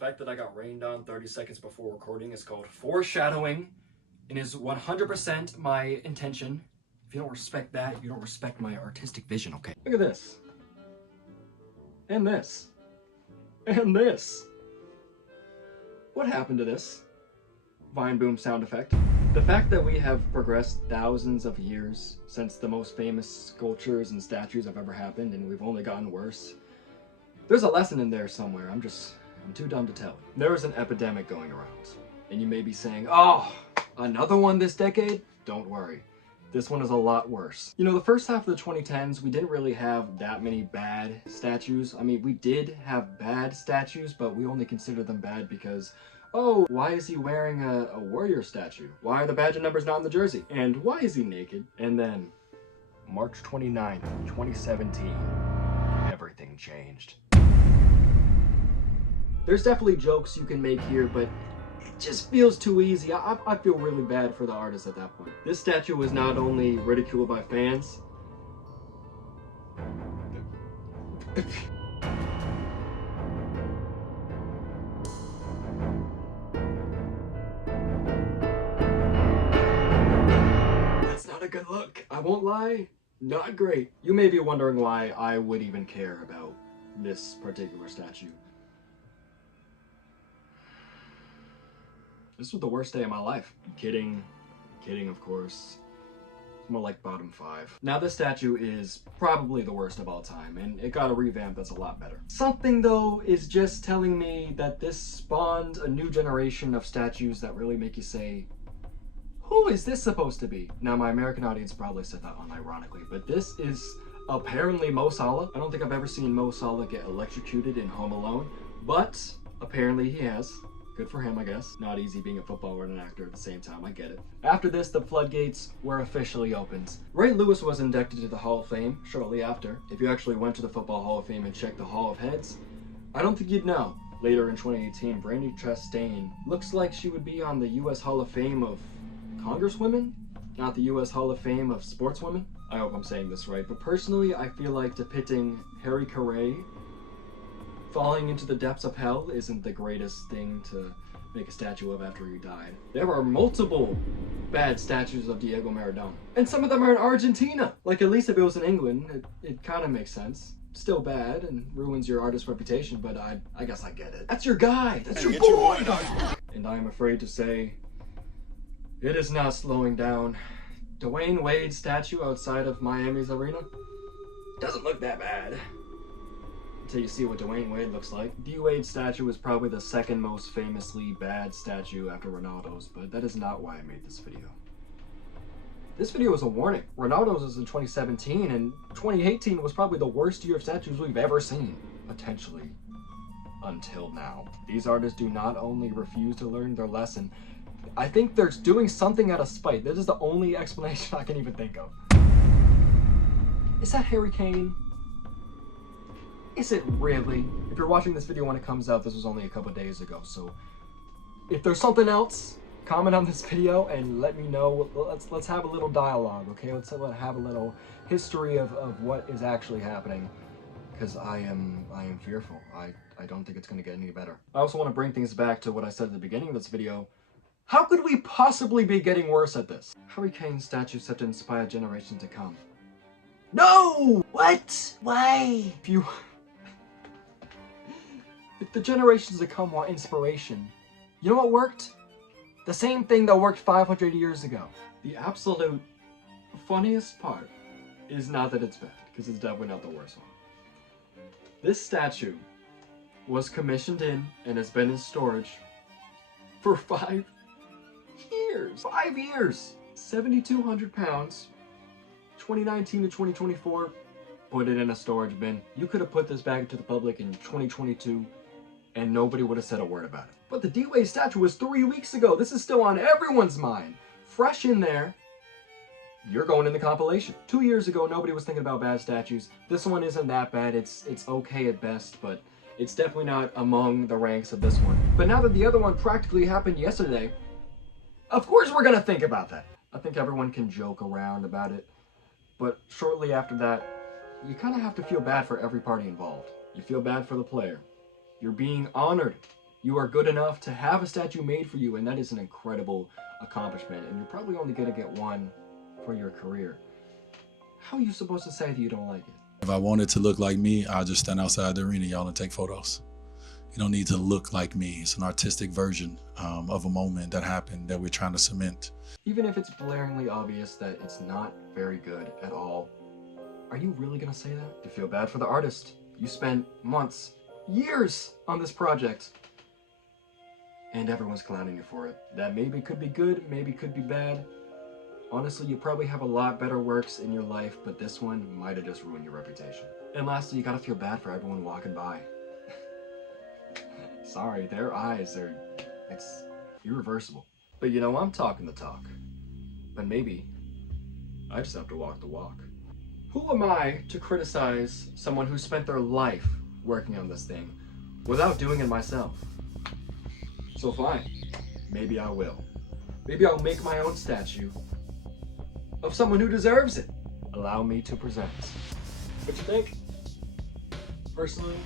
fact that I got rained on 30 seconds before recording is called foreshadowing and is 100% my intention. If you don't respect that, you don't respect my artistic vision, okay? Look at this. And this. And this. What happened to this? Vine boom sound effect. The fact that we have progressed thousands of years since the most famous sculptures and statues have ever happened, and we've only gotten worse. There's a lesson in there somewhere. I'm too dumb to tell. There is an epidemic going around, and you may be saying, oh, another one this decade? Don't worry. This one is a lot worse. You know, the first half of the 2010s, we didn't really have that many bad statues. I mean, we did have bad statues, but we only consider them bad because, oh, why is he wearing a warrior statue? Why are the badge and numbers not in the jersey? And why is he naked? And then, March 29th, 2017, everything changed. There's definitely jokes you can make here, but it just feels too easy. I feel really bad for the artist at that point. This statue was not only ridiculed by fans, that's not a good look. I won't lie, not great. You may be wondering why I would even care about this particular statue. This was the worst day of my life. Kidding, of course. It's more like bottom 5. Now this statue is probably the worst of all time, and it got a revamp that's a lot better. Something though is just telling me that this spawned a new generation of statues that really make you say, who is this supposed to be? Now my American audience probably said that unironically, but this is apparently Mo Salah. I don't think I've ever seen Mo Salah get electrocuted in Home Alone, but apparently he has. Good for him, I guess. Not easy being a footballer and an actor at the same time, I get it. After this, the floodgates were officially opened. Ray Lewis was inducted to the Hall of Fame shortly after. If you actually went to the Football Hall of Fame and checked the Hall of Heads, I don't think you'd know. Later in 2018, Brandi Chastain looks like she would be on the US Hall of Fame of Congresswomen, not the US Hall of Fame of Sportswomen. I hope I'm saying this right, but personally, I feel like depicting Harry Carey falling into the depths of hell isn't the greatest thing to make a statue of after he died. There are multiple bad statues of Diego Maradona, and some of them are in Argentina. Like, at least if it was in England, it kind of makes sense. Still bad and ruins your artist's reputation, but I guess I get it. That's your guy! That's your boy! And I am afraid to say, it is not slowing down. Dwayne Wade's statue outside of Miami's arena doesn't look that bad. Until you see what Dwayne Wade looks like. D-Wade's statue is probably the second most famously bad statue after Ronaldo's, but that is not why I made this video. This video was a warning. Ronaldo's was in 2017, and 2018 was probably the worst year of statues we've ever seen. Potentially. Until now. These artists do not only refuse to learn their lesson, I think they're doing something out of spite. This is the only explanation I can even think of. Is that Harry Kane? Is it really? If you're watching this video when it comes out, this was only a couple days ago, so if there's something else, comment on this video and let me know. Let's have a little dialogue, okay? Let's have a little history of what is actually happening, because I am fearful. I don't think it's going to get any better. I also want to bring things back to what I said at the beginning of this video. How could we possibly be getting worse at this? Harry Kane's statue set to inspire generations to come. No! What? Why? If the generations to come want inspiration, you know what worked? The same thing that worked 500 years ago. The absolute funniest part is not that it's bad, because it's definitely not the worst one. This statue was commissioned in and has been in storage for 5 years. 5 years! 7,200 pounds, 2019 to 2024, put it in a storage bin. You could have put this back into the public in 2022 and nobody would have said a word about it. But the D-Wade statue was 3 weeks ago. This is still on everyone's mind. Fresh in there. You're going in the compilation. 2 years ago, nobody was thinking about bad statues. This one isn't that bad. It's okay at best, but it's definitely not among the ranks of this one. But now that the other one practically happened yesterday, of course we're gonna think about that. I think everyone can joke around about it, but shortly after that, you kind of have to feel bad for every party involved. You feel bad for the player. You're being honored You are good enough to have a statue made for you, and that is an incredible accomplishment, and you're probably only going to get one for your career. How are you supposed to say that you don't like it? If I want it to look like me, I'll just stand outside the arena, y'all, and take photos. You don't need to look like me. It's an artistic version of a moment that happened that we're trying to cement. Even if it's blaringly obvious that it's not very good at all, are you really gonna say that? You feel bad for the artist. You spent months, years on this project, and everyone's clowning you for it. That maybe could be good, maybe could be bad. Honestly, you probably have a lot better works in your life, but this one might have just ruined your reputation. And lastly, you gotta feel bad for everyone walking by. Sorry, their eyes it's irreversible. But you know, I'm talking the talk. But maybe I just have to walk the walk. Who am I to criticize someone who spent their life working on this thing without doing it myself? So fine, maybe I will. Maybe I'll make my own statue of someone who deserves it. Allow me to present. What you think? Personally,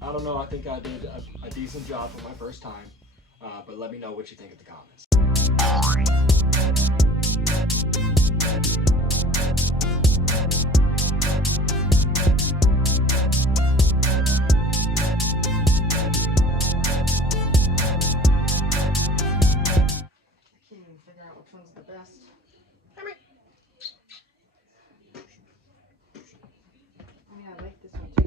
I don't know. I think I did a decent job for my first time. But let me know what you think in the comments.